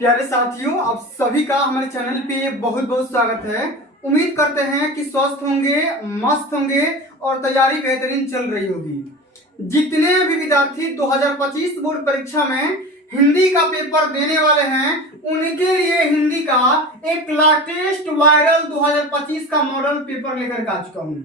प्यारे साथियों, आप सभी का हमारे चैनल पे बहुत बहुत स्वागत है। उम्मीद करते हैं कि स्वस्थ होंगे, मस्त होंगे और तैयारी बेहतरीन चल रही होगी। जितने भी विद्यार्थी 2025 बोर्ड परीक्षा में हिंदी का पेपर देने वाले हैं, उनके लिए हिंदी का एक लेटेस्ट वायरल 2025 का मॉडल पेपर लेकर के आ चुका हूँ।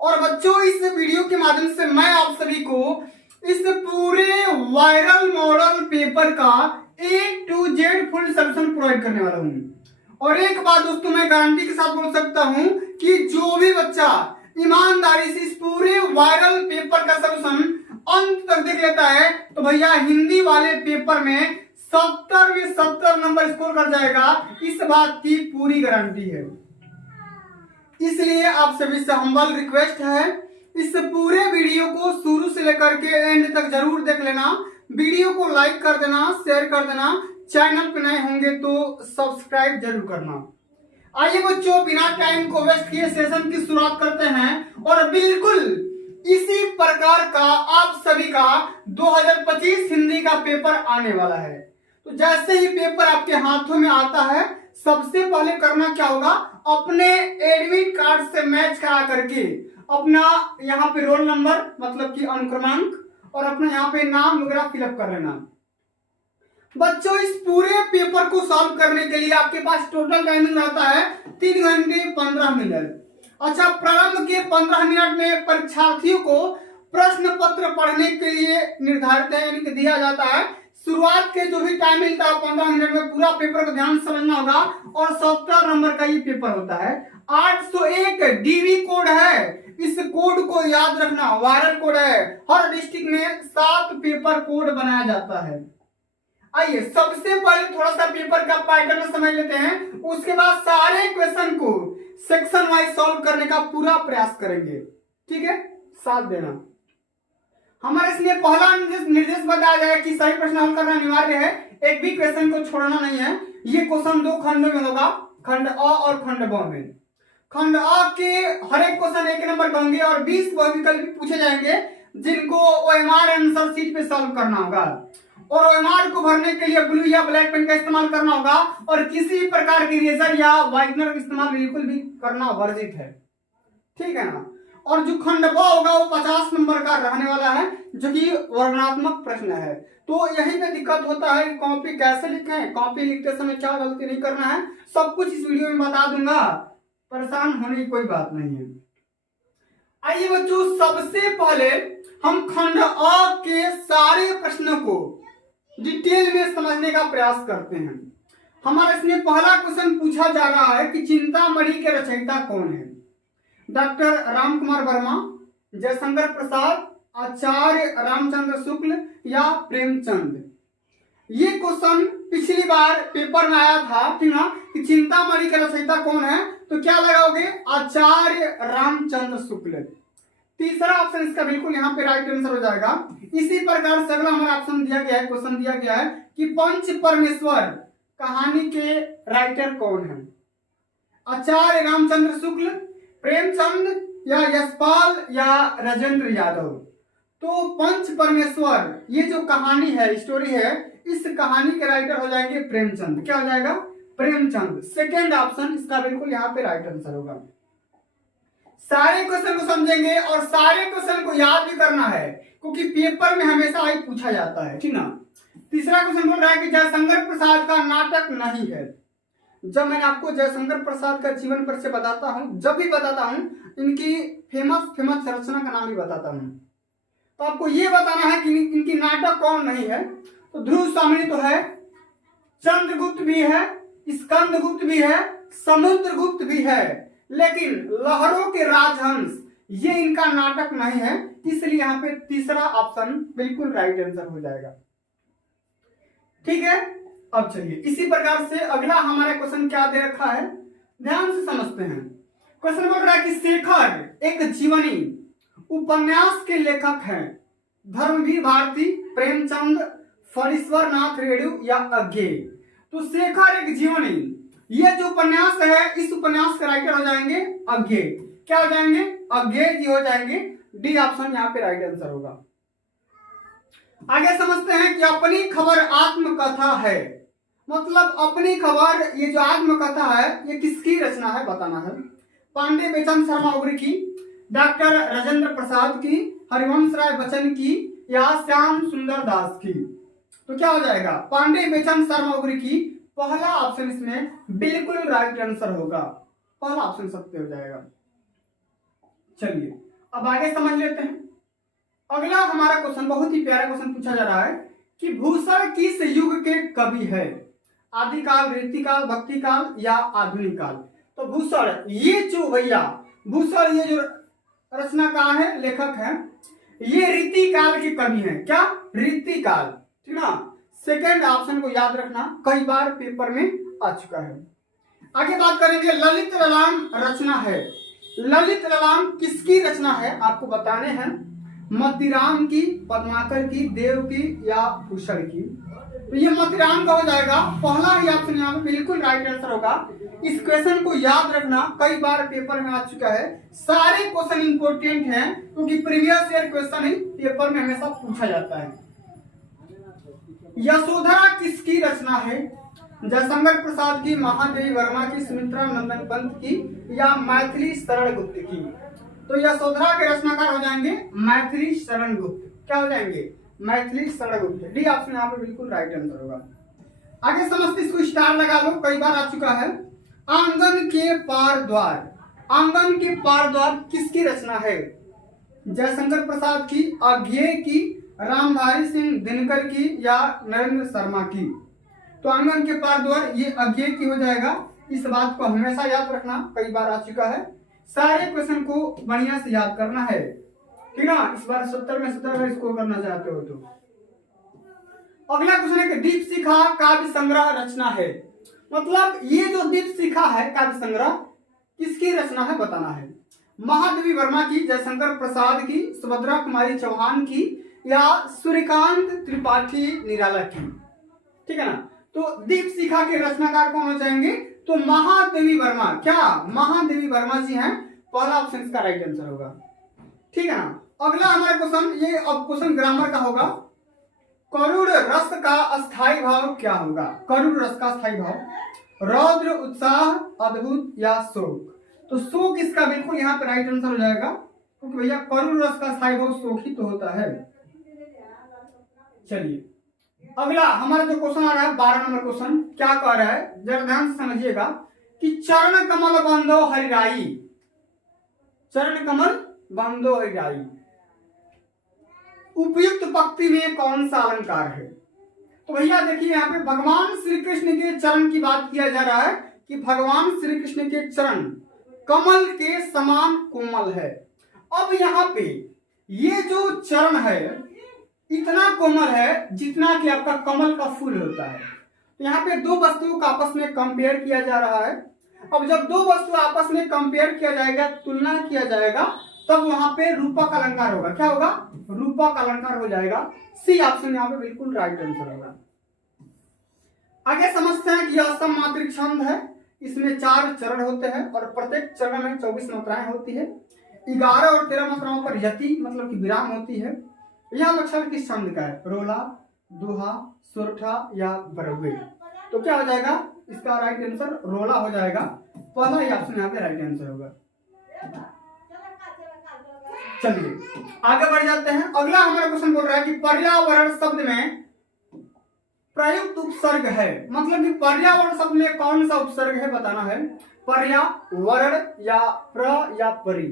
और बच्चों, इस वीडियो के माध्यम से मैं आप सभी को इस पूरे वायरल मॉडल पेपर का A to Z full solution provide करने वाला हूँ। और एक बात दोस्तों, मैं गारंटी के साथ बोल सकता हूँ कि जो भी बच्चा ईमानदारी से इस पूरे वायरल पेपर का सॉल्यूशन अंत तक देख लेता है तो भैया हिंदी वाले पेपर में 70 में 70 नंबर स्कोर कर जाएगा। इस बात की पूरी गारंटी है। इसलिए आप सभी से हम्बल रिक्वेस्ट है, इस पूरे वीडियो को शुरू से लेकर के एंड तक जरूर देख लेना। वीडियो को लाइक कर देना, शेयर कर देना। चैनल पे नए होंगे तो सब्सक्राइब जरूर करना। आइए बच्चों, बिना टाइम को वेस्ट किए सेशन की शुरुआत करते हैं। और बिल्कुल इसी प्रकार का आप सभी का 2025 हिंदी का पेपर आने वाला है। तो जैसे ही पेपर आपके हाथों में आता है, सबसे पहले करना क्या होगा, अपने एडमिट कार्ड से मैच करा करके अपना यहाँ पे रोल नंबर मतलब कि अनुक्रमांक और अपना यहाँ पे नाम वगैरह फिलअप कर लेना। बच्चों, इस पूरे पेपर को सॉल्व करने के लिए आपके पास टोटल टाइमिंग रहता है 3 घंटे 15 मिनट। अच्छा, प्रारंभ के 15 मिनट में परीक्षार्थियों को प्रश्न पत्र पढ़ने के लिए निर्धारित है, यानी कि दिया जाता है। शुरुआत के जो भी टाइम मिलता है 15 मिनट में पूरा पेपर को ध्यान से समझना होगा। और 70 नंबर का ये पेपर होता है। 801 डीवी कोड है, इस कोड को याद रखना। वायरल कोड है, हर डिस्ट्रिक्ट में 7 पेपर कोड बनाया जाता है। आइए सबसे पहले थोड़ा सा पेपर का पैटर्न समझ लेते हैं, उसके बाद सारे क्वेश्चन को सेक्शन वाइज सॉल्व करने का पूरा प्रयास करेंगे। ठीक है, साथ देना। हमारे इसलिए पहला निर्देश बताया जाए कि सही प्रश्न हल करना अनिवार्य है, एक भी क्वेश्चन को छोड़ना नहीं है। ये क्वेश्चन 2 खंडों में होगा, खंड अ और खंड ब में। खंड अ के हर एक क्वेश्चन 1 नंबर का होंगे और 20 विकल्प पूछे जाएंगे, जिनको ओएमआर आंसर शीट पे सॉल्व करना होगा। और ओएमआर को भरने के लिए ब्लू या ब्लैक पेन का इस्तेमाल करना होगा और किसी भी प्रकार की इरेजर या व्हाइटनर का इस्तेमाल बिल्कुल भी करना वर्जित है। ठीक है ना। और जो खंड ब होगा वो 50 नंबर का रहने वाला है, जो कि वर्णनात्मक प्रश्न है। तो यही पे दिक्कत होता है, कॉपी कैसे लिखें, कॉपी लिखते समय क्या गलती नहीं करना है, सब कुछ इस वीडियो में बता दूंगा। परेशान होने की कोई बात नहीं है। आइए बच्चों, सबसे पहले हम खंड अ के सारे प्रश्नों को डिटेल में समझने का प्रयास करते हैं। हमारा इसमें पहला क्वेश्चन पूछा जा रहा है कि चिंतामणि के रचयिता कौन है। डॉक्टर राम कुमार वर्मा, जयशंकर प्रसाद, आचार्य रामचंद्र शुक्ल या प्रेमचंद। ये क्वेश्चन पिछली बार पेपर में आया था, ठीक ना, कि चिंतामणि का रचयिता कौन है, तो क्या लगाओगे, आचार्य रामचंद्र शुक्ल। तीसरा ऑप्शन इसका बिल्कुल यहाँ पे राइट आंसर हो जाएगा। इसी प्रकार से अगला हमारा ऑप्शन दिया गया है, क्वेश्चन दिया गया है कि पंच परमेश्वर कहानी के राइटर कौन है। आचार्य रामचंद्र शुक्ल, प्रेमचंद या यशपाल या राजेंद्र यादव। तो पंच परमेश्वर ये जो कहानी है, स्टोरी है, इस कहानी के राइटर हो जाएंगे प्रेमचंद। क्या हो जाएगा, प्रेमचंद। सेकेंड ऑप्शन इसका बिल्कुल यहाँ पे राइट आंसर होगा। सारे क्वेश्चन को समझेंगे और सारे क्वेश्चन को याद भी करना है, क्योंकि पेपर में हमेशा ही पूछा जाता है। ठीक ना। तीसरा क्वेश्चन बोल रहा है कि जयशंकर प्रसाद का नाटक नहीं है। जब मैंने आपको जयशंकर प्रसाद का जीवन परिचय बताता हूं, जब भी बताता हूं, इनकी फेमस रचना का नाम भी बताता हूं, तो आपको ये बताना है कि इनकी नाटक कौन नहीं है। तो ध्रुव स्वामिनी तो है, चंद्रगुप्त भी है, स्कंदगुप्त भी है, समुद्रगुप्त भी है, लेकिन लहरों के राजहंस ये इनका नाटक नहीं है। इसलिए यहाँ पे तीसरा ऑप्शन बिल्कुल राइट आंसर हो जाएगा। ठीक है, अब चलिए इसी प्रकार से अगला हमारा क्वेश्चन क्या दे रखा है, ध्यान से समझते हैं। क्वेश्चन बोल रहा है कि शेखर एक जीवनी उपन्यास के लेखक हैं। धर्मवीर भारती, प्रेमचंद, फणीश्वर नाथ रेणु या अज्ञेय। तो शेखर एक जीवनी ये जो उपन्यास है, इस उपन्यास के राइटर हो जाएंगे अज्ञेय। क्या हो जाएंगे, अज्ञेय जी हो जाएंगे। डी ऑप्शन यहाँ पे राइट आंसर होगा। आगे समझते हैं कि अपनी खबर आत्मकथा है। मतलब अपनी खबर, ये जो आत्मकथा है ये किसकी रचना है बताना है। पांडे बेचन शर्मा उग्र की, डॉक्टर राजेंद्र प्रसाद की, हरिवंश राय बच्चन की, या श्याम सुंदर दास की। तो क्या हो जाएगा, पांडे बेचन शर्मा उग्र की। पहला ऑप्शन इसमें बिल्कुल राइट आंसर होगा, पहला ऑप्शन सत्य हो जाएगा। चलिए अब आगे समझ लेते हैं। अगला हमारा क्वेश्चन बहुत ही प्यारा क्वेश्चन पूछा जा रहा है कि भूषण किस युग के कवि है, आदिकाल, रीतिकाल, भक्तिकाल या आधुनिक काल। तो भूषण, ये जो भैया भूषण, ये जो रचनाकार है, लेखक है, ये रीतिकाल के कवि हैं। क्या, रीतिकाल, ठीक ना। सेकेंड ऑप्शन को याद रखना, कई बार पेपर में आ चुका है। आगे बात करेंगे, ललित ललाम रचना है। ललित ललाम किसकी रचना है आपको बताने हैं, मतीराम की, पद्माकर की, देव की या भूषण की। तो ये मतीराम का हो जाएगा, पहला ही ऑप्शन यहाँ पे बिल्कुल राइट आंसर होगा। इस क्वेश्चन को याद रखना, कई बार पेपर में आ चुका है। सारे क्वेश्चन इंपोर्टेंट हैं क्योंकि प्रीवियस ईयर क्वेश्चन ही पेपर में हमेशा पूछा जाता है। यशोधरा किसकी रचना है, जयशंकर प्रसाद की, महादेवी वर्मा की, सुमित्रा नंदन पंत की या मैथिली शरण गुप्त की। तो यशोधरा के रचनाकार हो जाएंगे मैथिली शरण गुप्त। क्या हो जाएंगे, मैथिली शरण गुप्त। डी ऑप्शन यहाँ पे बिल्कुल राइट आंसर होगा। आगे समझते, इसको स्टार लगा लो, कई बार आ चुका है। आंगन के पार द्वार, आंगन के पार द्वार किसकी रचना है, जयशंकर प्रसाद की, अज्ञेय की, रामधारी सिंह दिनकर की या नरेंद्र शर्मा की। तो आंगन के पार द्वार ये अज्ञेय की हो जाएगा। इस बात को हमेशा याद रखना, कई बार आ चुका है। सारे क्वेश्चन को बढ़िया से याद करना है, ठीक ना। इस बार 70 में 70 अगर स्कोर करना चाहते हो तो। अगला क्वेश्चन है कि दीपशिखा काव्य संग्रह रचना है। मतलब ये जो दीपशिखा है काव्य संग्रह किसकी रचना है बताना है, महादेवी वर्मा की, जयशंकर प्रसाद की, सुभद्रा कुमारी चौहान की या सूर्यकांत त्रिपाठी निराला की। ठीक है ना। तो दीपशिखा के रचनाकार कौन हो जाएंगे, तो महादेवी वर्मा। क्या, महादेवी वर्मा जी हैं, पहला ऑप्शन इसका राइट आंसर होगा। ठीक है ना। अगला हमारा क्वेश्चन, ये अब क्वेश्चन ग्रामर का होगा। करुण रस का अस्थाई भाव क्या होगा, करुण रस का अस्थाई भाव, रौद्र, उत्साह, अद्भुत या शोक। तो शोक इसका बिल्कुल यहाँ पे राइट आंसर हो जाएगा, क्योंकि भैया करुण रस का अस्थाई भाव शोक ही तो होता है। चलिए अगला हमारा जो क्वेश्चन आ रहा है 12 नंबर क्वेश्चन, क्या कह रहा है, जरा ध्यान से समझिएगा कि चरण कमल बंदो हरिराई, चरण कमल बंदो हरिराई उपयुक्त पंक्ति में कौन सा अलंकार है। तो भैया देखिए यहाँ पे भगवान श्री कृष्ण के चरण की बात किया जा रहा है कि भगवान श्री कृष्ण के चरण कमल के समान कोमल है। अब यहाँ पे ये जो चरण है इतना कोमल है जितना कि आपका कमल का फूल होता है। तो यहाँ पे दो वस्तुओं का आपस में कंपेयर किया जा रहा है। अब जब दो वस्तु आपस में कंपेयर किया जाएगा, तुलना किया जाएगा, तब वहां पे रूपक अलंकार होगा। क्या होगा, रूपक अलंकार हो जाएगा। सी ऑप्शन यहाँ पे बिल्कुल राइट आंसर होगा। आगे समझते हैं कि यह सममात्रिक छंद है, इसमें 4 चरण होते हैं और प्रत्येक चरण में 24 मात्राएं होती है। 11 और 13 मात्राओं पर यति मतलब कि विराम होती है। यह लक्षण किस छंद का है, रोला, दोहा, सोरठा या बरवे। तो क्या हो जाएगा, इसका राइट आंसर रोला हो जाएगा। पहला ही ऑप्शन यहाँ पे राइट आंसर होगा। चलिए आगे बढ़ जाते हैं। अगला हमारा क्वेश्चन बोल रहा है कि पर्यावरण शब्द में प्रयुक्त उपसर्ग है, मतलब कि पर्यावरण शब्द में कौन सा उपसर्ग है बताना है, पर्यावरण या प्र या परि।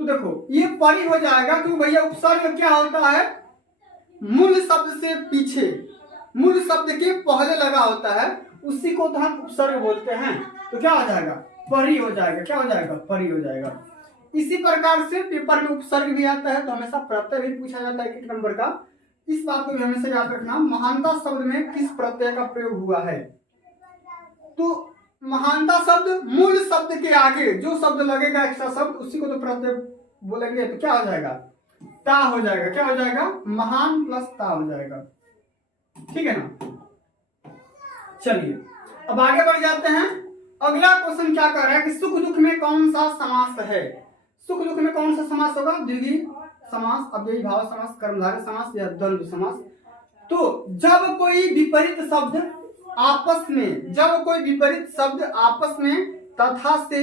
तो देखो ये परि हो जाएगा क्योंकि भैया उपसर्ग क्या होता है, मूल शब्द से पीछे, मूल शब्द के पहले लगा होता है, उसी को तो हम उपसर्ग बोलते हैं। तो क्या हो जाएगा, परि हो जाएगा। क्या हो जाएगा, परि हो जाएगा। इसी प्रकार से पेपर में उपसर्ग भी आता है तो हमेशा प्रत्यय भी पूछा जाता है 1 नंबर का। इस बात को भी हमेशा याद रखना, महानता शब्द में किस प्रत्यय का प्रयोग हुआ है। तो महानता शब्द मूल शब्द के आगे जो शब्द लगेगा एक्स्ट्रा शब्द, उसी को तो प्रत्यय बोलेंगे। तो क्या हो जाएगा, ता हो जाएगा। क्या हो जाएगा, महान प्लस ता हो जाएगा। ठीक है ना। चलिए अब आगे बढ़ जाते हैं। अगला क्वेश्चन क्या कर रहा है कि सुख दुख में कौन सा समास है। सुख दुख में कौन सा समास होगा, द्विगु समास, अव्ययी भाव समास, कर्मधारय समास या द्वंद्व समास। तो जब कोई विपरीत शब्द आपस में, जब कोई विपरीत शब्द आपस में तथा से,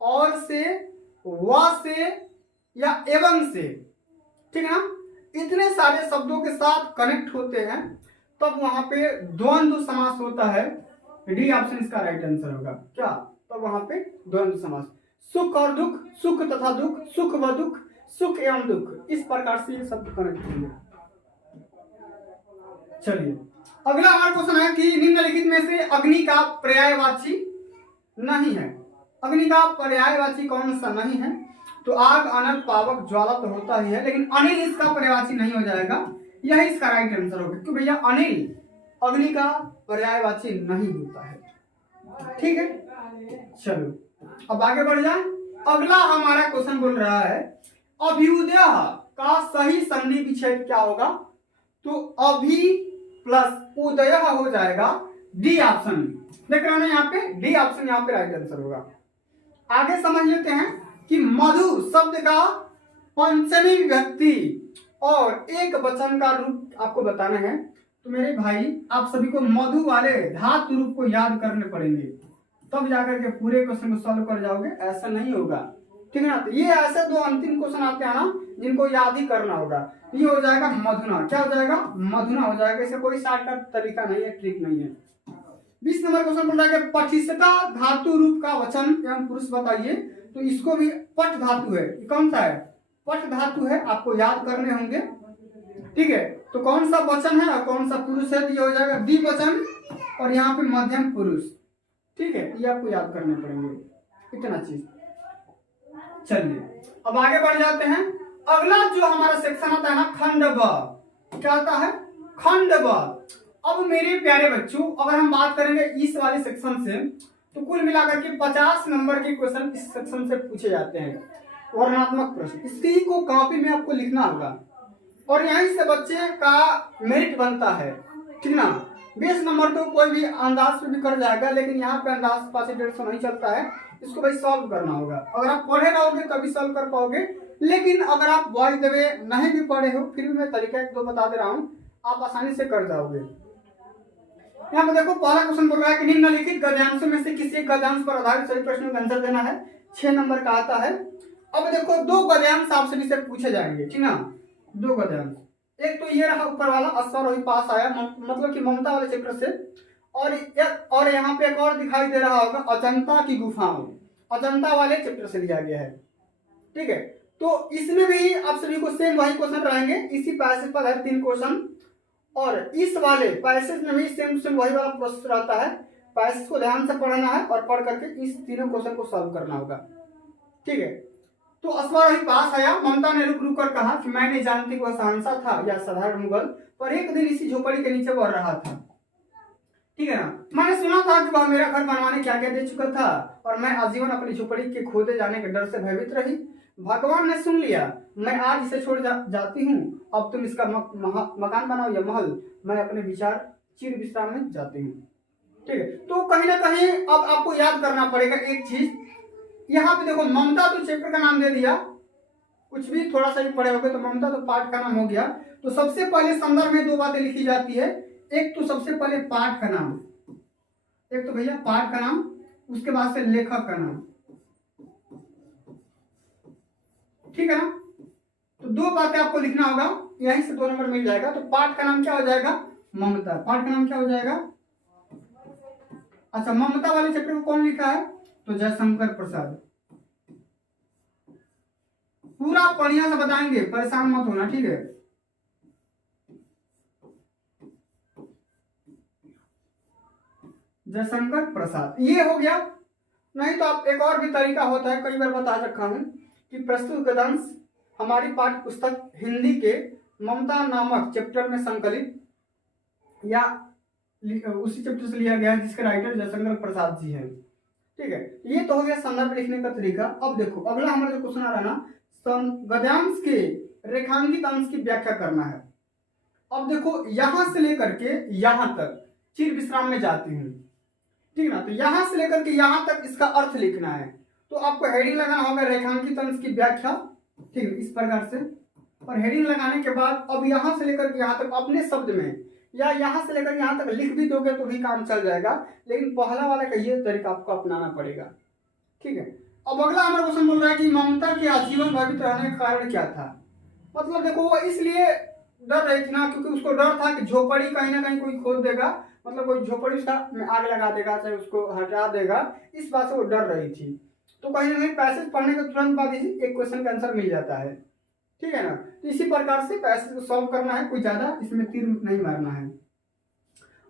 और से, व से या एवं से, ठीक है ना, इतने सारे शब्दों के साथ कनेक्ट होते हैं, तब वहां पे द्वंद्व समास होता है। डी ऑप्शन इसका राइट आंसर होगा। क्या? तब वहां पे द्वंद्व समास। सुख और दुख, सुख तथा दुख, सुख व दुख, सुख एवं दुख, इस प्रकार से ये शब्द कनेक्ट होंगे। चलिए अगला हमारा क्वेश्चन है कि निम्नलिखित में से अग्नि का पर्यायवाची नहीं है। अग्नि का पर्यायवाची कौन सा नहीं है? तो आग, अनल, पावक, ज्वाला तो होता ही है, लेकिन अनिल इसका पर्यायवाची नहीं हो जाएगा। यही इसका राइट आंसर होगा, क्योंकि भैया अनिल अग्नि का पर्यायवाची नहीं होता है। ठीक है, चलो अब आगे बढ़ जाए। अगला हमारा क्वेश्चन बोल रहा है अभ्युदय का सही संधि विच्छेद क्या होगा? तो अभी प्लस उदय हो जाएगा, डी ऑप्शन। देख रहे हो ना यहाँ पे, डी ऑप्शन यहाँ पे राइट आंसर होगा। आगे समझ लेते हैं कि मधु शब्द का पंचमी विभक्ति और एक वचन का रूप आपको बताना है। तो मेरे भाई आप सभी को मधु वाले धातु रूप को याद करने पड़ेंगे, तब जाकर के पूरे क्वेश्चन को सॉल्व कर जाओगे, ऐसा नहीं होगा। ठीक है ना? तो ये ऐसे दो अंतिम क्वेश्चन आते हैं ना जिनको याद ही करना होगा। ये हो जाएगा मधुना। क्या हो जाएगा? मधुना हो जाएगा। इसका कोई शॉर्टकट तरीका नहीं है, ट्रिक नहीं है। 20 नंबर क्वेश्चन बोल रहा है पठिष्ठता धातु रूप का वचन एवं पुरुष बताइए। तो इसको भी पट धातु है। कौन सा है? पट धातु है, आपको याद करने होंगे। ठीक है, तो कौन सा वचन है और कौन सा पुरुष है? तो ये हो जाएगा द्विवचन और यहाँ पे मध्यम पुरुष। ठीक है, ये आपको याद करने पड़ेंगे इतना चीज। चलिए अब आगे बढ़ जाते हैं। अगला जो हमारा सेक्शन आता है ना, खंड ब। क्या आता है? खंड ब। अब मेरे प्यारे बच्चों, अगर हम बात करेंगे इस वाले सेक्शन से, तो कुल मिलाकर के 50 नंबर के क्वेश्चन इस सेक्शन से पूछे जाते हैं, वर्णनात्मक प्रश्न। इसी को कॉपी में आपको लिखना होगा और यहीं से बच्चे का मेरिट बनता है। ठीक ना? 20 नंबर तो कोई भी अंदाज से भी कर जाएगा, लेकिन यहाँ पे अंदाज 500-150 नहीं चलता है। इसको भाई सॉल्व करना होगा। अगर आप पढ़े रहोगे तभी सॉल्व कर पाओगे, लेकिन अगर आप बाय द वे नहीं भी पढ़े हो, फिर भी मैं तरीका एक दो बता दे रहा हूँ, आप आसानी से कर जाओगे। यहाँ पे देखो पहला क्वेश्चन बोल रहा है कि निम्नलिखित गद्यांशों में से किसी एक गद्यांश पर आधारित सभी प्रश्नों का आंसर देना है। 6 नंबर का आता है। अब देखो दो गद्यांश आपसे भी से पूछे जाएंगे। ठीक ना? दो गद्यांश, एक तो ये रहा ऊपर वाला अश्वारोही पास आया, मतलब कि ममता वाले चैप्टर से, और यहाँ पे एक और दिखाई दे रहा होगा अजंता की गुफाओं, अजंता वाले चैप्टर से लिया गया है। ठीक है, तो इसमें भी आप सभी को सेम वही क्वेश्चन रहेंगे, इसी पैसेज पर है 3 क्वेश्चन, और इस वाले पैसेज में भी सेम सेम वही वाला प्रोसेस रहता है। पैसेज को ध्यान से पढ़ना है और पढ़ करके इस तीनों क्वेश्चन को सॉल्व करना होगा। ठीक है, तो अश्वारोही पास आया, ममता ने रुक रुक कर कहा कि मैं नहीं जानती वह शहंशाह था या साधारण मुगल, पर एक दिन इसी झोपड़ी के नीचे बढ़ रहा था। ठीक है ना? मैंने सुना था कि वह मेरा घर बनवाने क्या क्या दे चुका था और मैं आजीवन अपनी झोपड़ी के खोदे जाने के डर से भयभीत रही। भगवान ने सुन लिया, मैं आज इसे छोड़ जाती हूँ। अब तुम इसका मकान बनाओ या महल, मैं अपने विचार चिर विश्राम में जाती हूँ। ठीक है, तो कहीं ना कहीं अब आपको याद करना पड़ेगा एक चीज। यहाँ पे देखो ममता तो चैप्टर का नाम दे दिया, कुछ भी थोड़ा सा भी पढ़े होगे तो ममता तो पाठ का नाम हो गया। तो सबसे पहले संदर्भ में 2 बातें लिखी जाती है। एक तो सबसे पहले पाठ का नाम, एक तो भैया पाठ का नाम, उसके बाद से लेखक का नाम। ठीक है ना? तो 2 बातें आपको लिखना होगा, यहीं से 2 नंबर मिल जाएगा। तो पाठ का नाम क्या हो जाएगा? ममता। पाठ का नाम क्या हो जाएगा? अच्छा, ममता वाले चैप्टर को कौन लिखा है? तो जयशंकर प्रसाद। पूरा बढ़िया से बताएंगे, परेशान मत होना। ठीक है, जयशंकर प्रसाद ये हो गया। नहीं तो आप एक और भी तरीका होता है, कई बार बता रखा हूं कि प्रस्तुत गद्यांश हमारी पाठ्य पुस्तक हिंदी के ममता नामक चैप्टर में संकलित या उसी चैप्टर से लिया गया है, जिसके राइटर जयशंकर प्रसाद जी हैं। ठीक है, ये तो हो गया संदर्भ लिखने का तरीका। अब देखो अगला हमारा जो क्वेश्चन आ रहा है ना, गद्यांश के रेखांकित अंश की व्याख्या करना है। अब देखो यहां से लेकर के यहां तक चिर विश्राम में जाती हूँ। ठीक ना? तो यहां से लेकर के यहां तक इसका अर्थ लिखना है। तो आपको हेडिंग लगाना होगा रेखांकित अंश की व्याख्या। ठीक है, इस प्रकार से, और हेडिंग लगाने के बाद अब यहां से लेकर के यहां तक अपने शब्द में या यहाँ से लेकर यहाँ तक लिख भी दोगे तो भी काम चल जाएगा, लेकिन पहला वाला का ये तरीका आपको अपनाना पड़ेगा। ठीक है। अब अगला हमारा क्वेश्चन बोल रहा है कि ममता के आजीवन भयभीत रहने का कारण क्या था। मतलब देखो वो इसलिए डर रही थी ना क्योंकि उसको डर था कि झोपड़ी कहीं ना कहीं कोई खोद देगा, मतलब कोई झोपड़ी उसका में आग लगा देगा, चाहे उसको हटा देगा, इस बात से वो डर रही थी। तो कहीं ना कहीं पैसेज पढ़ने के तुरंत बाद ही एक क्वेश्चन का आंसर मिल जाता है। ठीक है ना। तो इसी प्रकार से पैसेज को सॉल्व करना है, कोई ज्यादा इसमें तीर नहीं मारना है।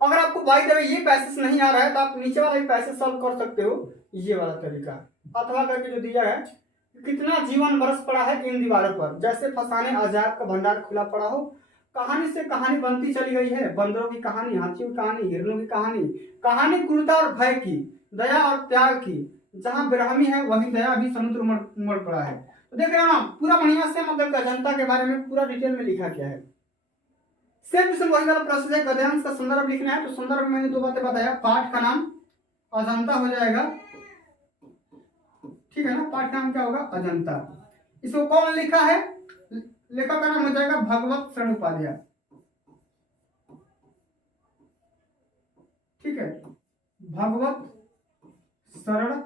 अगर आपको बाई द वे ये पैसेज नहीं आ रहा है तो आप नीचे वाला भी पैसेज सॉल्व कर सकते हो, ये वाला तरीका अथवा करके जो दिया है, कितना जीवन बरस पड़ा है इन दीवारों पर, जैसे फसाने अजायब का भंडार खुला पड़ा हो। कहानी से कहानी बनती चली गई है, बंदरों की कहानी, हाथियों की कहानी, हिरणों की कहानी, कहानी क्रूरता और भय की, दया और त्याग की, जहां बेरहमी है वहीं दया भी समुद्र उमड़ पड़ा है। तो देख रहे हो ना, पूरा बढ़िया से मतलब जनता के बारे में पूरा डिटेल में लिखा गया है। सेम टू सेम वही वाला प्रोसेस है। गद्यांश का संदर्भ लिखना है, तो संदर्भ में मैंने दो बातें बताया, पाठ का नाम अजंता हो जाएगा। ठीक है ना, पाठ का नाम क्या होगा, अजंता। इसको कौन लिखा है, लेखक का नाम हो जाएगा भगवत शरण उपाध्याय। ठीक है, भगवत शरण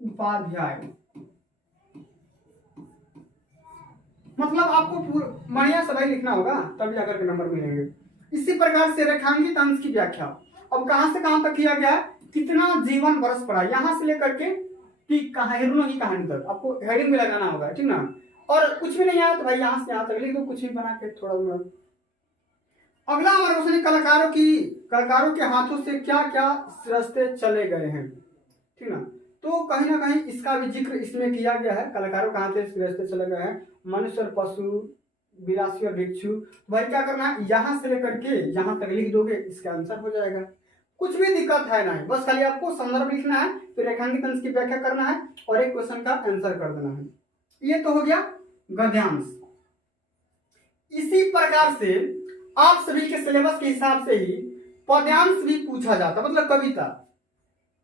उपाध्याय। मतलब आपको बढ़िया से भाई लिखना होगा तभी जाकर के नंबर मिलेंगे। इसी प्रकार से रेखांकित अंश की व्याख्या अब कहां से कहां तक किया गया, कितना जीवन बरस पड़ा, यहां से लेकर के कि हिरणों की कहानी तक आपको हेडिंग में लगाना होगा। ठीक ना। और कुछ भी नहीं आया तो भाई यहां से यहां तक लिख दो, कुछ भी बना के थोड़ा बहुत। अगला हमारे क्वेश्चन, कलाकारों के हाथों से क्या क्या रास्ते चले गए हैं। ठीक ना। तो कहीं ना कहीं इसका भी जिक्र इसमें किया गया है, कलाकारों के हाथ से रास्ते चले गए हैं, मनुष्य और पशु, विलासी और भिक्षु। भाई क्या करना है, यहां से लेकर के यहां तक लिख दोगे, इसका आंसर हो जाएगा। कुछ भी दिक्कत है नहीं, बस खाली आपको संदर्भ लिखना है, फिर रेखांकित अंश की व्याख्या करना है और एक क्वेश्चन का आंसर कर देना है। ये तो हो गया गद्यांश। इसी प्रकार से आप सभी के सिलेबस के हिसाब से ही पद्यांश भी पूछा जाता, मतलब कविता।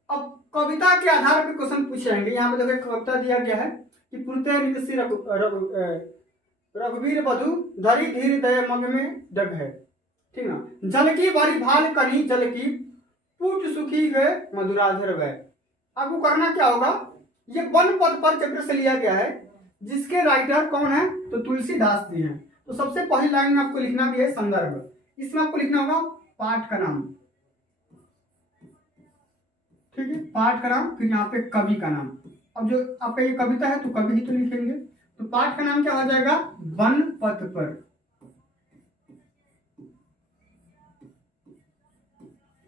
अब कविता के आधार पर क्वेश्चन पूछे जाएंगे। यहाँ पे देखो कविता दिया गया है कि पुरते निकसी रघुवीर बधु धरी धीर दय मग में डग है। ठीक ना। जल की बड़ी भाल कनी जल की पूट सुखी गए मधुराधर गए। आपको करना क्या होगा, ये वन पद पर चैप्टर से लिया गया है, जिसके राइटर कौन है, तो तुलसीदास जी हैं। तो सबसे पहली लाइन में आपको लिखना भी है संदर्भ, इसमें आपको लिखना होगा पाठ का नाम। ठीक है, पाठ का नाम, फिर यहाँ पे कवि का नाम। अब जो आपका ये कविता है तो कवि ही तो लिखेंगे, तो पाठ का नाम क्या हो जाएगा, वन पथ पर।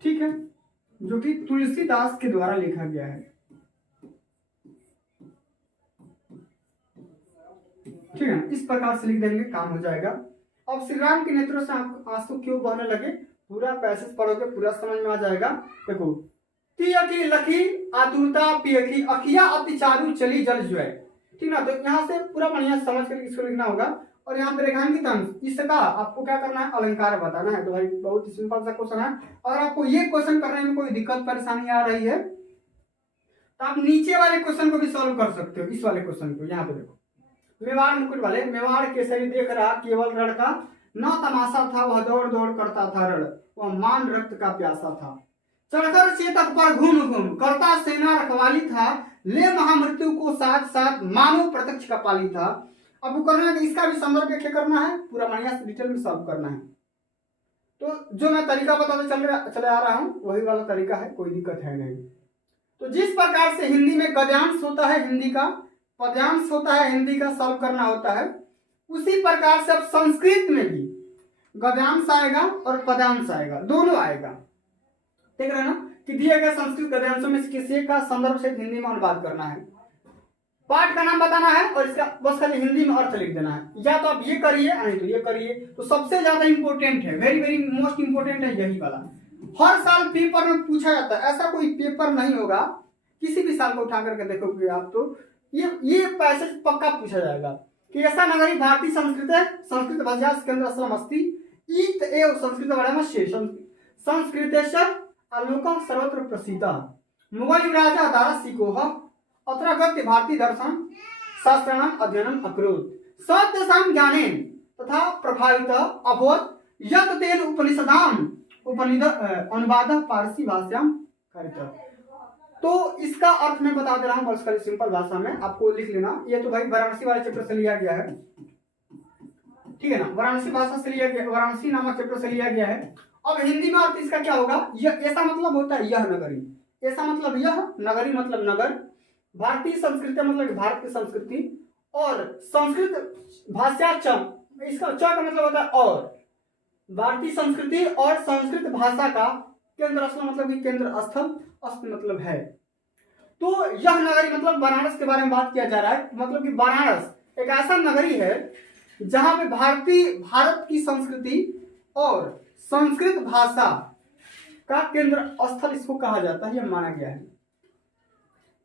ठीक है, जो कि तुलसीदास के द्वारा लिखा गया है। ठीक है, इस प्रकार से लिख देंगे, काम हो जाएगा। अब श्री राम के नेत्रों से आंसू क्यों बहने लगे, पूरा पैसेज पढ़ोगे पूरा समझ में आ जाएगा। देखो, तियकी लखी आतुरता पियकी अखिया अति चारू चली जल जुए। ठीक ना। तो यहाँ से पूरा बढ़िया समझ कर इसको लिखना होगा। और यहाँ पे रेखांकित अंश, इसका आपको क्या करना है, अलंकार बताना है। तो भाई बहुत ही सिंपल सा क्वेश्चन है। अगर आपको ये क्वेश्चन करने में कोई दिक्कत परेशानी आ रही है तो आप नीचे वाले क्वेश्चन को भी सॉल्व कर सकते हो। इस वाले क्वेश्चन को यहाँ पे देखो, मेवाड़ मुकुट वाले, मेवाड़ केसरी देख रहा केवल रण का, न तमाशा था वह दौड़ दौड़ करता था रण, वह मान रक्त का प्यासा था, चढ़कर चेतक पर घूम घूम करता सेना रखवाली था, ले महामृत्यु को साथ साथ मानो प्रत्यक्ष का पाली था। अब करना है कि इसका भी संदर्भ व्याख्या करना है, पूरा बढ़िया से डिटेल में सॉल्व करना है। तो जो मैं तरीका बताते चले आ रहा हूं वही वाला तरीका है, कोई दिक्कत है नहीं। तो जिस प्रकार से हिंदी में गद्यांश होता है, हिंदी का पद्यांश होता है, हिंदी का सॉल्व करना होता है, उसी प्रकार से अब संस्कृत में भी गद्यांश आएगा और पद्यांश आएगा, दोनों आएगा। देख रहे ना कि दिए गए संस्कृत गद्यांशों में किसी का संदर्भ से हिंदी में अनुवाद करना है, पाठ का नाम बताना है और इसका बस खाली हिंदी में अर्थ लिख देना है। या तो आप ये करिए नहीं तो ये करिए। तो सबसे ज्यादा इंपॉर्टेंट है, वेरी वेरी मोस्ट इंपॉर्टेंट है यही वाला। हर साल पेपर में पूछा जाता है, ऐसा कोई पेपर नहीं होगा किसी भी साल को उठा करके देखोगे आप तो ये पैसेज पक्का पूछा जाएगा कि ऐसा नगरी भारतीय संस्कृत भाषा केंद्र आश्रम अस्ति ईत एव संस्कृत वरमस्य संस्कृतेश आलोक सर्वत्र प्रसिद्ध मुगल राजा दारसिकोह अत्र गत्य भारतीय दर्शन शास्त्राणाम अध्ययनम अकरोत् सत्यसाम ज्ञानेन तथा प्रभावित अभवत् यत तेन उपनिषदाम अनुवाद पारसी भाषाम कारित। तो इसका अर्थ मैं बता दे रहा हूँ बस सिंपल भाषा में, आपको लिख लेना। ये तो भाई वाराणसी वाले चैप्टर से लिया गया है, ठीक है ना, वाराणसी भाषा से लिया गया, वाराणसी नामक चैप्टर से लिया गया है। अब हिंदी में अर्थ इसका क्या होगा, यह ऐसा मतलब होता है यह नगरी, ऐसा मतलब यह, नगरी मतलब नगर, भारतीय संस्कृति मतलब भारत की संस्कृति, और संस्कृत भाषा च, इसका च का मतलब होता है और, भारतीय संस्कृति और संस्कृत भाषा का केंद्र स्थल मतलब कि केंद्र स्थल, अस्त मतलब है। तो यह नगरी मतलब वाराणस के बारे में बात किया जा रहा है, मतलब कि वाराणस एक ऐसा नगरी है जहां पे भारत की संस्कृति और संस्कृत भाषा का केंद्र स्थल इसको कहा जाता है, यह माना गया है।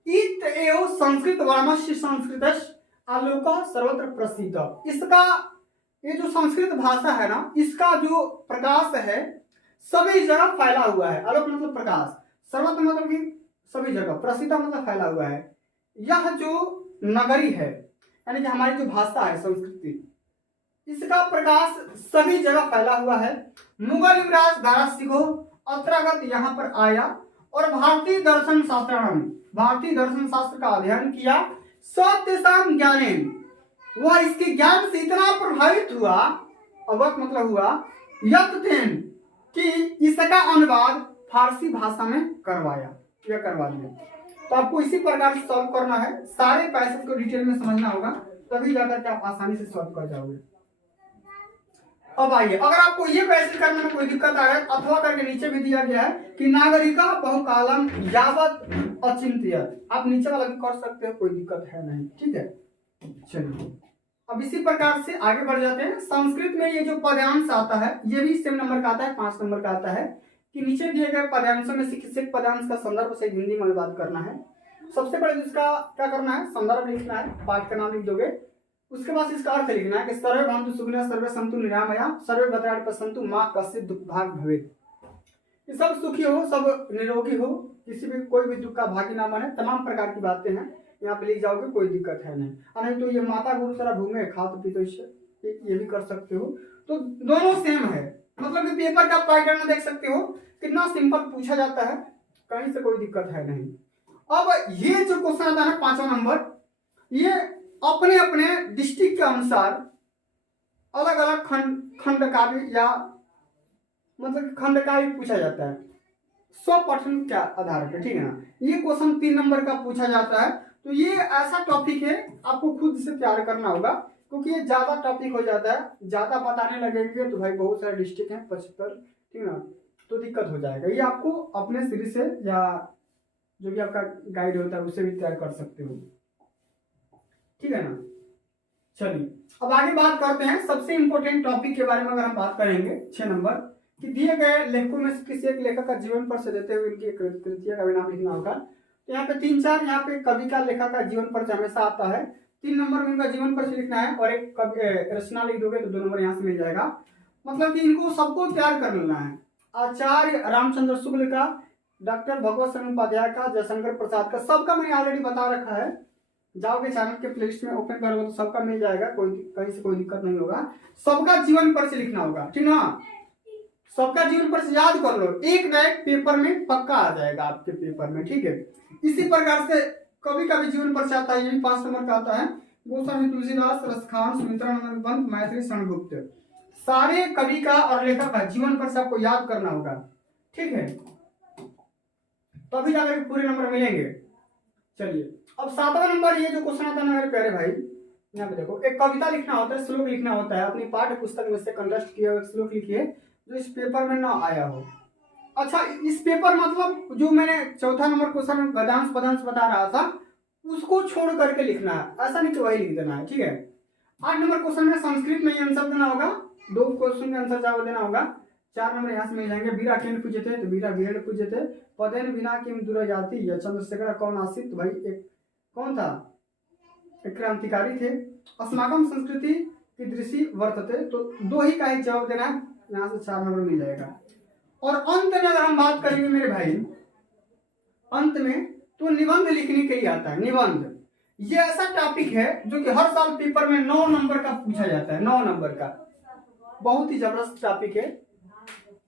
इत एव संस्कृत वर्मस्य संस्कृत आलोक सर्वत्र प्रसिद्ध। इसका ये जो संस्कृत भाषा है ना, इसका जो प्रकाश है सभी जगह फैला हुआ है। आलोक मतलब प्रकाश, सर्वत्र मतलब कि सभी जगह, प्रसिद्ध मतलब फैला हुआ है। यह जो नगरी है यानी कि हमारी जो भाषा है संस्कृति, इसका प्रकाश सभी जगह फैला हुआ है। मुगल युवराज दारासिंह अत्रगत यहाँ पर आया और भारतीय दर्शन शास्त्र का अध्ययन किया। सत्यसाम ज्ञानेन, वह इसके ज्ञान से इतना प्रभावित हुआ, अवगत मतलब हुआ, यत्तेन कि इसका अनुवाद फारसी भाषा में करवाया, यह करवा दिया। तो आपको इसी प्रकार से सॉल्व करना है, सारे पैसेज को डिटेल में समझना होगा, तभी जाकर के आप आसानी से सॉल्व कर जाओगे। अब आइए, अगर आपको ये पैसेज करने में कोई दिक्कत आ रहा है, अथवा करके नीचे भी दिया गया है कि नागरिका बहुकालम यावत अचिंत्यत, आप नीचे वाला भी कर सकते हो, कोई दिक्कत है नहीं, ठीक है। चलिए अब इसी प्रकार से आगे बढ़ जाते हैं। संस्कृत में ये जो पद्यांश आता है ये भी सेम नंबर का आता है, 5 नंबर का आता है कि नीचे दिए गए पद्यांशों में से किसी पद्यांश का संदर्भ से हिंदी में बात करना है। सबसे पहले इसका क्या करना है, संदर्भ लिखना है, पाठ का नाम लिख दोगे, उसके बाद इसका अर्थ लिखना है कि सर्वे भवन्तु सुखिनः सर्वे सन्तु निरामया सर्वे भद्राणि पश्यन्तु मा कश्चित् दुःखभाग् भवेत्। सब सुखी हो, सब निरोगी हो, किसी भी कोई भी दुख का भागी ना बने, तमाम प्रकार की बातें हैं यहाँ पे लिख जाओगे, कोई दिक्कत है नहीं। नहीं तो ये माता गुरु सारा भूमे खात पीतो, ये भी कर सकते हो। तो दोनों सेम है, मतलब कि पेपर का पैटर्न देख सकते हो कितना सिंपल पूछा जाता है, कहीं से कोई दिक्कत है नहीं। अब ये जो क्वेश्चन आता है 5वां नंबर, ये अपने अपने डिस्ट्रिक्ट के अनुसार अलग अलग खंड का भी या मतलब खंड का भी पूछा जाता है, 100% के आधार पर, ठीक है ना। ये क्वेश्चन 3 नंबर का पूछा जाता है। तो ये ऐसा टॉपिक है आपको खुद से तैयार करना होगा, क्योंकि ये ज्यादा टॉपिक हो जाता है, ज्यादा बताने लगेंगे तो भाई बहुत सारे डिस्ट्रिक्ट हैं 75, ठीक है ना, तो दिक्कत हो जाएगा। ये आपको अपने सिरे से या जो भी आपका गाइड होता है उससे भी तैयार कर सकते हो, ठीक है ना। चलिए अब आगे बात करते हैं सबसे इंपॉर्टेंट टॉपिक के बारे में। अगर हम बात करेंगे 6 नंबर कि दिए गए लेखकों में से किसी एक लेखक का जीवन पर से देते हुए इनकी कृतियां का भी नाम लिखना होगा। तो यहाँ पे 3-4 यहाँ पे कवि का लेखक का जीवन पर हमेशा आता है, 3 नंबर में इनका जीवन पर लिखना है, और एक रचना लिख दोगे तो 2 नंबर यहाँ से मिल जाएगा। मतलब कि इनको सबको तैयार कर लेना है। आचार्य रामचंद्र शुक्ल का, डॉक्टर भगवत शरण उपाध्याय का, जयशंकर प्रसाद का, सबका मैंने ऑलरेडी बता रखा है, जाओगे चैनल के प्लेलिस्ट में ओपन करोगे तो सबका मिल जाएगा, कोई कहीं से कोई दिक्कत नहीं होगा। सबका जीवन पर से लिखना होगा, ठीक ना, सबका जीवन पर से याद कर लो, एक ना एक पेपर में पक्का आ जाएगा आपके पेपर में, ठीक है। इसी प्रकार से कभी कभी जीवन पर से आता है, ये भी 5 नंबर का आता है। गोस्वामी तुलसीदास, रसखान, सुमित्रानंद पंत, मैथिली शरण गुप्त, सारे कवि का और लेखक का जीवन पर से आपको याद करना होगा, ठीक है, तभी जाकर पूरे नंबर मिलेंगे। चलिए अब 7वां नंबर, ये जो क्वेश्चन आता है मेरे प्यारे भाई, यहाँ पे देखो, एक कविता लिखना होता है, श्लोक लिखना होता है, अपनी पाठ्य पुस्तक में से कंटेस्ट किया हुआ श्लोक लिखिए जो इस पेपर में ना आया हो। अच्छा, इस पेपर मतलब जो मैंने 4था नंबर क्वेश्चन में गद्यांश पद्यांश बता रहा था उसको छोड़ करके लिखना है, ऐसा नहीं कि वही लिख देना है, ठीक है। 8 नंबर क्वेश्चन में संस्कृत में ही आंसर देना होगा, 2 क्वेश्चन का आंसर जवाब देना होगा, 4 नंबर यहाँ से मिल जाएंगे। बीरा केन पूछते तो बीरा वीरेण पूछते, पदेन बिना किम दूर जाती, या चंद्रशेखर कौन आसित, भाई एक कौन था, एक क्रांतिकारी थे। अस्माकम संस्कृति की दृष्टि वर्तते, तो 2 ही का ही जवाब देना है, यहाँ से 4 नंबर मिल जाएगा। और अंत में अगर हम बात करेंगे मेरे भाई, अंत में तो निबंध लिखने के लिए आता है। निबंध ये ऐसा टॉपिक है जो कि हर साल पेपर में 9 नंबर का पूछा जाता है, 9 नंबर का, बहुत ही जबरदस्त टॉपिक है।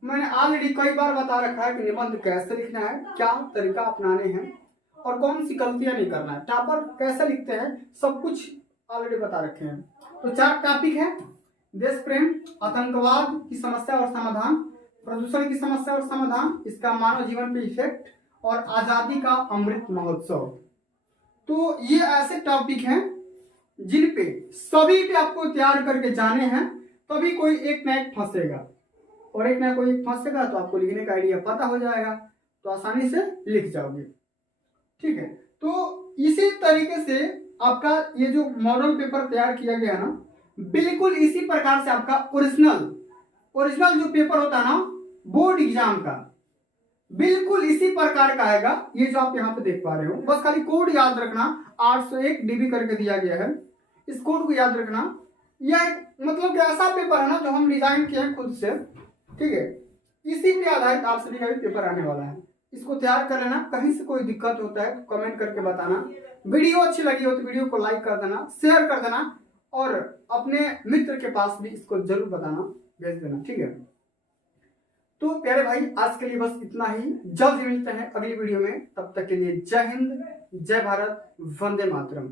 मैंने ऑलरेडी कई बार बता रखा है कि निबंध कैसे लिखना है, क्या तरीका अपनाने हैं और कौन सी गलतियां नहीं करना है, टॉपर कैसे लिखते हैं, सब कुछ ऑलरेडी बता रखे हैं। तो 4 टॉपिक है: देश प्रेम, आतंकवाद की समस्या और समाधान, प्रदूषण की समस्या और समाधान, इसका मानव जीवन पे इफेक्ट और आजादी का अमृत महोत्सव। तो ये ऐसे टॉपिक हैं जिन पे सभी पे आपको तैयार करके जाने हैं, तभी कोई एक ना एक फंसेगा और एक ना कोई फंसेगा तो आपको लिखने का आइडिया पता हो जाएगा, तो आसानी से लिख जाओगे। ठीक है, तो इसी तरीके से आपका ये जो मॉडल पेपर तैयार किया गया ना, बिल्कुल इसी प्रकार से आपका ओरिजिनल जो पेपर होता है ना बोर्ड एग्जाम का, बिल्कुल इसी प्रकार का आएगा। ये जो आप यहाँ पे देख पा रहे हो, बस खाली कोड याद रखना, 801 DB करके दिया गया है, इस कोड को याद रखना। यह मतलब कि ऐसा पेपर है ना जो हम डिजाइन किए हैं खुद से। ठीक है, इसी पे आधारित आप सभी का भी पेपर आने वाला है, इसको तैयार कर लेना। कहीं से कोई दिक्कत होता है तो कमेंट करके बताना। वीडियो अच्छी लगी हो तो वीडियो को लाइक कर देना, शेयर कर देना और अपने मित्र के पास भी इसको जरूर बताना, भेज देना। ठीक है, तो प्यारे भाई आज के लिए बस इतना ही। जल्द मिलते हैं अगली वीडियो में, तब तक के लिए जय हिंद, जय भारत, वंदे मातरम।